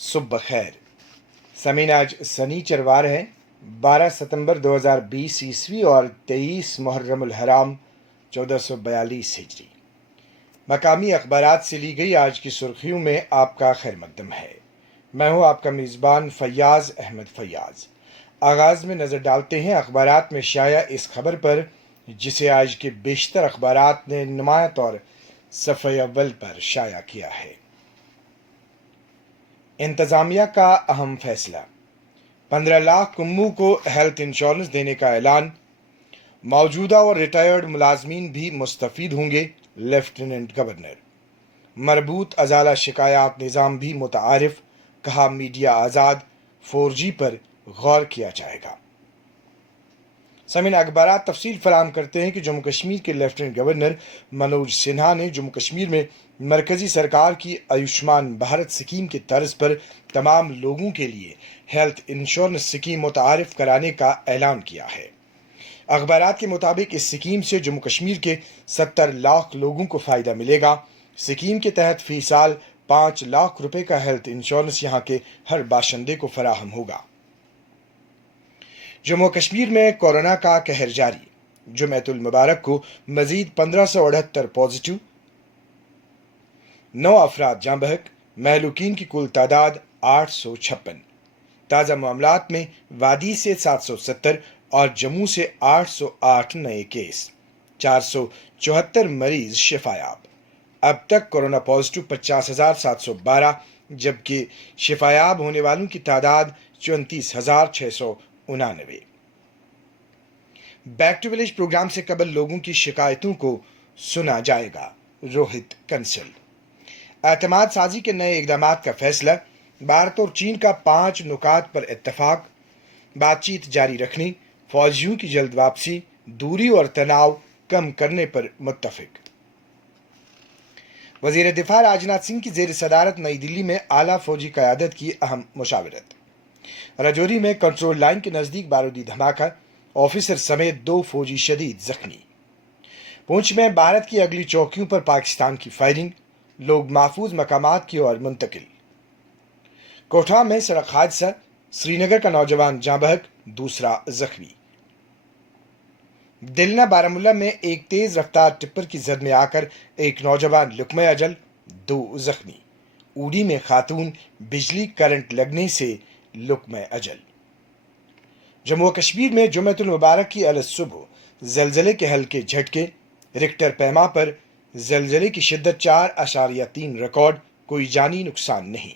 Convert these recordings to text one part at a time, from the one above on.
صبح خیر سمین، آج سنی چروار ہے 12 ستمبر 2020 اور 23 محرم الحرام 1442 ہجری۔ مقامی اخبارات سے لی گئی آج کی سرخیوں میں آپ کا خیر مقدم ہے۔ میں ہوں آپ کا میزبان فیاض احمد فیاض۔ آغاز میں نظر ڈالتے ہیں اخبارات میں شائع اس خبر پر، جسے آج کے بیشتر اخبارات نے نمایاں طور صفحہ اول پر شائع کیا ہے۔ انتظامیہ کا اہم فیصلہ، 15 لاکھ کموں کو ہیلتھ انشورنس دینے کا اعلان۔ موجودہ اور ریٹائرڈ ملازمین بھی مستفید ہوں گے، لیفٹیننٹ گورنر۔ مربوط ازالہ شکایات نظام بھی متعارف، کہا میڈیا آزاد، 4G پر غور کیا جائے گا۔ سامعین، اخبارات تفصیل فراہم کرتے ہیں کہ جموں کشمیر کے لیفٹیننٹ گورنر منوج سنہا نے جموں کشمیر میں مرکزی سرکار کی آیوشمان بھارت اسکیم کے طرز پر تمام لوگوں کے لیے ہیلتھ انشورنس اسکیم متعارف کرانے کا اعلان کیا ہے۔ اخبارات کے مطابق اس اسکیم سے جموں کشمیر کے 70 لاکھ لوگوں کو فائدہ ملے گا۔ اسکیم کے تحت فی سال 5 لاکھ روپے کا ہیلتھ انشورنس یہاں کے ہر باشندے کو فراہم ہوگا۔ جموں کشمیر میں کورونا کا قہر جاری، جمعۃ المبارک کو مزید 1578 پازیٹیو، 9 افراد جاں بحق، مہلوکین کی کل تعداد 856۔ تازہ معاملات میں وادی سے 770 اور جموں سے 808 نئے کیس، 474 مریض شفایاب۔ اب تک کورونا پازیٹیو 50,712، جبکہ شفایاب ہونے والوں کی تعداد 34,699۔ بیک ٹو ولیج پروگرام سے قبل لوگوں کی شکایتوں کو سنا جائے گا، روہت کنسل۔ اعتماد سازی کے نئے اقدامات کا فیصلہ، بھارت اور چین کا 5 نکات پر اتفاق، بات چیت جاری رکھنے، فوجیوں کی جلد واپسی، دوری اور تناؤ کم کرنے پر متفق۔ وزیر دفاع راجناتھ سنگھ کی زیر صدارت نئی دلی میں اعلیٰ فوجی قیادت کی اہم مشاورت۔ رجوری میں کنٹرول لائن کے نزدیک بارودی دھماکہ، آفیسر سمیت 2 فوجی شدید زخمی۔ پونچھ میں بھارت کی اگلی چوکیوں پر پاکستان کی فائرنگ، لوگ محفوظ مقامات کی اور منتقل۔ کوٹھا میں سڑک حادثہ، سری نگر کا نوجوان جاں بحق، دوسرا زخمی۔ دلنا بارامولہ میں ایک تیز رفتار ٹپر کی زد میں آ کر ایک نوجوان لقمہ اجل، 2 زخمی۔ اوڑی میں خاتون، بجلی کرنٹ لگنے سے لقمہ اجل۔ جموں و کشمیر میں جمعۃ المبارک کی الصبح زلزلے کے ہلکے جھٹکے، رکٹر پیما پر زلزلے کی شدت 4.3 ریکارڈ، کوئی جانی نقصان نہیں۔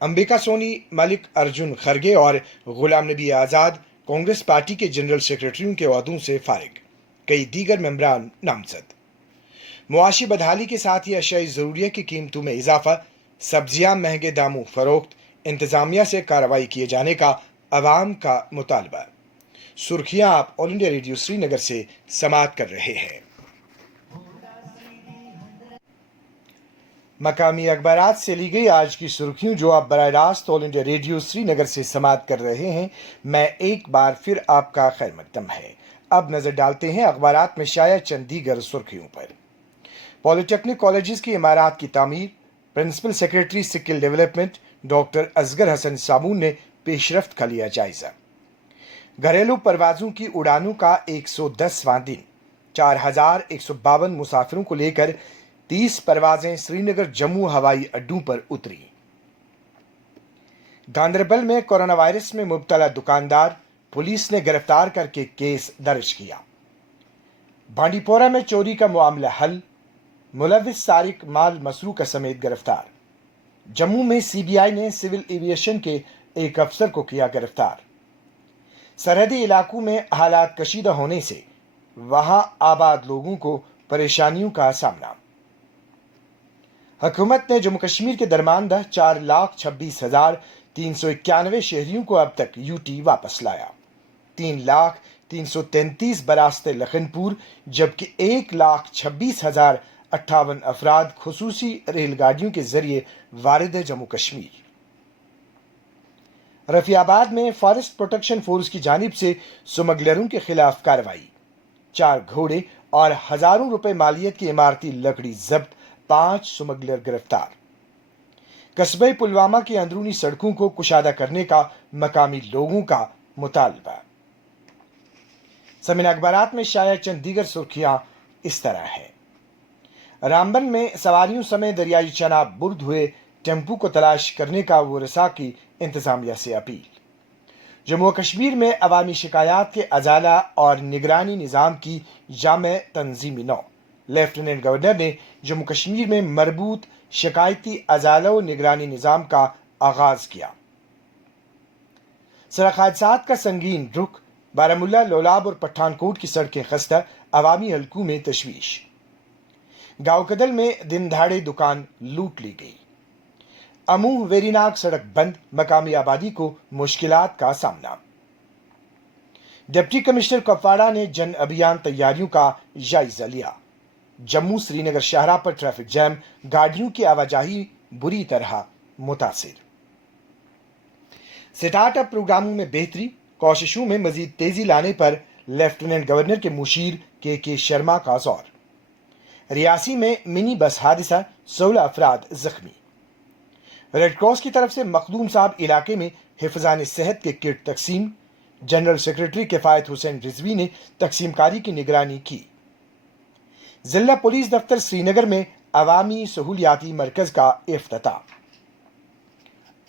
امبیکا سونی، ملک ارجن کھرگے اور غلام نبی آزاد کانگریس پارٹی کے جنرل سیکرٹریوں کے عہدوں سے فارغ، کئی دیگر ممبران نامزد۔ معاشی بدحالی کے ساتھ ہی اشیاء ضروریہ کی قیمتوں میں اضافہ، سبزیاں مہنگے داموں فروخت، انتظامیہ سے کارروائی کیے جانے کا عوام کا مطالبہ۔ سرخیاں آپ آل انڈیا ریڈیو سری نگر سے سماعت کر رہے ہیں۔ مقامی اخبارات سے لی گئی آج کی سرخیوں جو آپ براہ راست آل انڈیا ریڈیو سری نگر سے سماعت کر رہے ہیں، میں ایک بار پھر آپ کا خیر مقدم ہے۔ اب نظر ڈالتے ہیں اخبارات میں شائع چند دیگر سرخیوں پر۔ پولی ٹیکنک کالجز کی عمارات کی تعمیر، principal secretary skill development doctor Asghar Hassan Sabun نے پیش رفت کا لیا جائزہ۔ گھریلو پروازوں کی اڑانوں کا 110واں دن، 4152 مسافروں کو لے کر 30 پروازیں سری نگر جموں ہوائی اڈوں پر اتری۔ گاندربل میں کورونا وائرس میں مبتلا دکاندار، پولیس نے گرفتار کر کے کیس درج کیا۔ بانڈی پورہ میں چوری کا معاملہ حل، ملوث سارق مال مسروقہ سمیت گرفتار۔ جموں میں CBI نے سول ایویشن کے ایک افسر کو کیا گرفتار۔ سرحدی علاقوں میں حالات کشیدہ ہونے سے وہاں آباد لوگوں کو پریشانیوں کا سامنا۔ حکومت نے جموں کشمیر کے درماندہ 4,26,391 شہریوں کو اب تک UT واپس لایا۔ 3,333 براست لکھن پور، جبکہ 1,26,058 افراد خصوصی ریل گاڑیوں کے ذریعے وارد جموں کشمیر۔ رفیع آباد میں فارسٹ پروٹیکشن فورس کی جانب سے سمگلروں کے خلاف کارروائی، 4 گھوڑے اور ہزاروں روپے مالیت کی عمارتی لکڑی ضبط، 5 سمگلر گرفتار۔ कस्बे पुलवामा की अंदरूनी सड़कों को कुशादा करने का मकामी लोगों का मुतालबा। ज़मीन अखबारात में शाया चंद दीगर सुर्खियां इस तरह है। रामबन में सवारियों समेत दरियाई शराब बुर्द हुए टेम्पू को तलाश करने का वरसा की इंतजामिया से अपील। जम्मू कश्मीर में अवामी शिकायत के अजाला और निगरानी निज़ाम की जामे तंजीमी नौ। लेफ्टिनेंट गवर्नर ने जम्मू कश्मीर में मरबूत शिकायती अजाला और निगरानी निज़ाम का आगाज किया। सड़क हादसात का संगीन रुख। बारामुल्ला, लोलाब और पठानकोट की सड़कें खस्ता, अवामी हलकों में तशवीश। गांव कदल में दिन दहाड़े दुकान लूट ली गई। अमूह वेरीनाग सड़क बंद, मकामी आबादी को मुश्किलात का सामना। डिप्टी कमिश्नर कुपवाड़ा ने जन अभियान तैयारियों का जायजा लिया। जम्मू श्रीनगर शाहराह पर ट्रैफिक जैम, गाड़ियों की आवाजाही बुरी तरह मुतासिर। स्टार्टअप प्रोग्रामों में बेहतरी, कोशिशों में मजीद तेजी लाने पर लेफ्टिनेंट गवर्नर के मुशीर के शर्मा का जोर। रियासी में मिनी बस हादसा, 16 अफराद जख्मी। रेड क्रॉस की तरफ से मखदूम साहब इलाके में हिफाजान सेहत के किट तकसीम। जनरल सेक्रेटरी किफायत हुसैन रिजवी ने तकसीमकारी की निगरानी की। जिला पुलिस दफ्तर श्रीनगर में अवामी सहूलियाती मरकज का इफ्तिताह।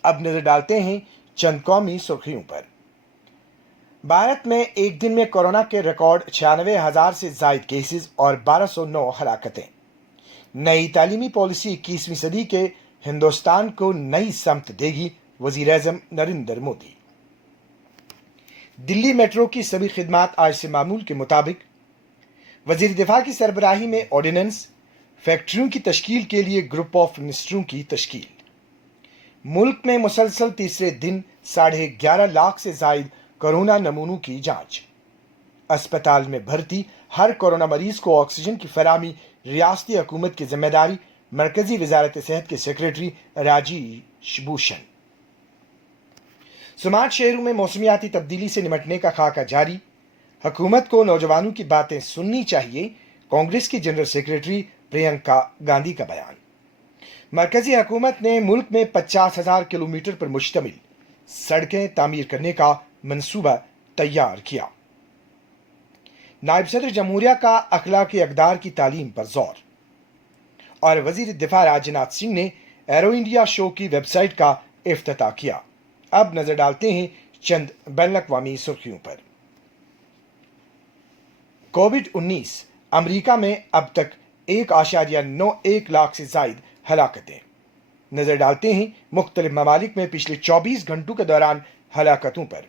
अब नजर डालते हैं चंद कौमी सुर्खियों पर। भारत में एक दिन में कोरोना के रिकॉर्ड 96,000 से जायद केसेस और 1209 हलाकतें। नई तालीमी पॉलिसी 21वीं सदी के हिंदुस्तान को नई समत देगी, वजीर आज़म नरेंद्र मोदी। दिल्ली मेट्रो की सभी खिदमात आज से मामूल के मुताबिक। वजीर दिफा की सरबराही में ऑर्डिनेंस। फैक्ट्रियों की तश्कील के लिए ग्रुप ऑफ मिनिस्टरों की तश्कील। मुल्क में मुसलसल तीसरे दिन 11.5 लाख से जायद कोरोना नमूनों की जांच। अस्पताल में भर्ती हर कोरोना मरीज को ऑक्सीजन की फराहमी रियासती हुकूमत की जिम्मेदारी, मरकजी वजारत सेहत के सेक्रेटरी राजेश भूषण। स्मार्ट शहरों में मौसमियाती तब्दीली से निपटने का खाका जारी। हुकूमत को नौजवानों की बातें सुननी चाहिए, कांग्रेस की जनरल सेक्रेटरी प्रियंका गांधी का बयान। मरकजी हुकूमत ने मुल्क में 50,000 किलोमीटर पर मुश्तमिल सड़कें तामीर करने का मंसूबा तैयार किया। नायब सदर जमहूरिया का अखलाकी अकदार की तालीम पर जोर। और वजीर दिफा राजनाथ सिंह ने एरो इंडिया शो की वेबसाइट का इफ्तिताह किया। अब नजर डालते हैं चंद बैनुल-अक़वामी सुर्खियों पर। कोविड-19, अमेरिका में अब तक 1.91 लाख से जायद हलाकतें। नजर डालते हैं मुख्तलिफ ममालिक में पिछले 24 घंटों के दौरान हलाकतों पर।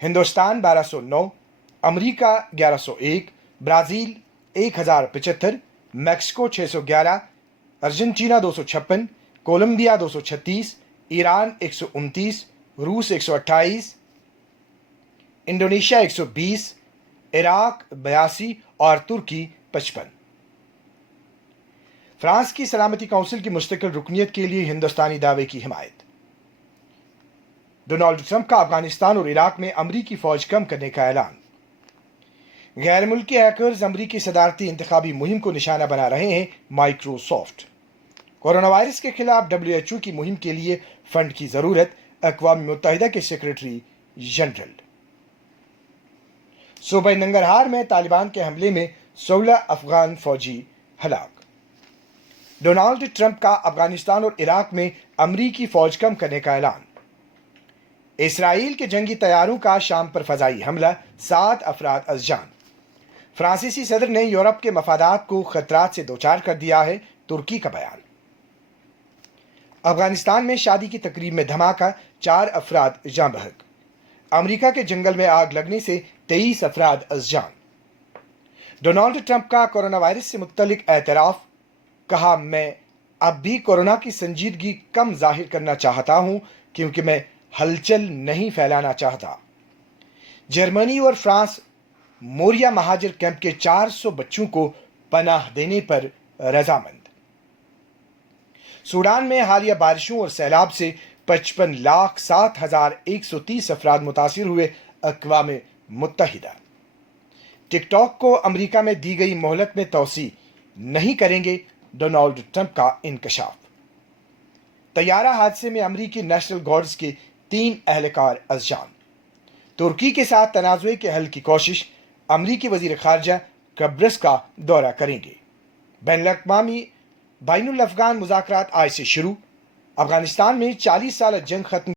Hindustan 1209, America 1101, Brazil 1075, Mexico 611, Argentina 256, Colombia 236, Iran 129, रूस 128, इंडोनेशिया 120, इराक 82 और तुर्की 55। फ्रांस की सलामती काउंसिल की मुस्तकिल रुकनियत के लिए हिंदुस्तानी दावे की हिमायत। डोनाल्ड ट्रंप का अफगानिस्तान और इराक में अमरीकी फौज कम करने का ऐलान। गैर मुल्की हैकर्स अमरीकी सदारती इंतखाबी मुहिम को निशाना बना रहे हैं, माइक्रोसॉफ्ट। कोरोना वायरस के खिलाफ WHO की मुहिम के लिए फंड की जरूरत, अक़वाम मुत्तहिदा के सेक्रेटरी जनरल। सूबा नंगरहार में तालिबान के हमले में 16 अफगान फौजी हलाक। डोनाल्ड ट्रंप का अफगानिस्तान और इराक में अमरीकी फौज कम करने का ऐलान। इसराइल के जंगी तैयारों का शाम पर फजाई हमला, 7 अफराद अज़जान। फ्रांसीसी सदर ने यूरोप के मफादात को खतरात से दोचार कर दिया है, तुर्की का बयान। अफगानिस्तान में शादी की तकरीब में धमाका, 4 अफराद जाँ बहक। अमेरिका के जंगल में आग लगने से 23 अफराद अज़जान। डोनाल्ड ट्रंप का कोरोना वायरस से मुत्तलिक एतराफ़, कहा मैं अब भी कोरोना की संजीदगी कम जाहिर करना चाहता हूं क्योंकि मैं हलचल नहीं फैलाना चाहता। जर्मनी और फ्रांस मोरिया महाजर कैंप के 400 बच्चों को पनाह देने पर रजामंद। सूडान में हालिया बारिशों और सैलाब से 55,07,130 अफराद मुतासिर हुए, अक़वाम मुत्तहिदा। टिकटॉक को अमेरिका में दी गई मोहलत में तोसी नहीं करेंगे, ڈونالڈ ٹرمپ کا انکشاف۔ طیارہ حادثے میں امریکی نیشنل گارڈز کے 3 اہلکار از جان۔ ترکی کے ساتھ تنازع کے حل کی کوشش، امریکی وزیر خارجہ قبرص کا دورہ کریں گے۔ بین الافغان مذاکرات آج سے شروع۔ افغانستان میں 40 سالہ جنگ ختم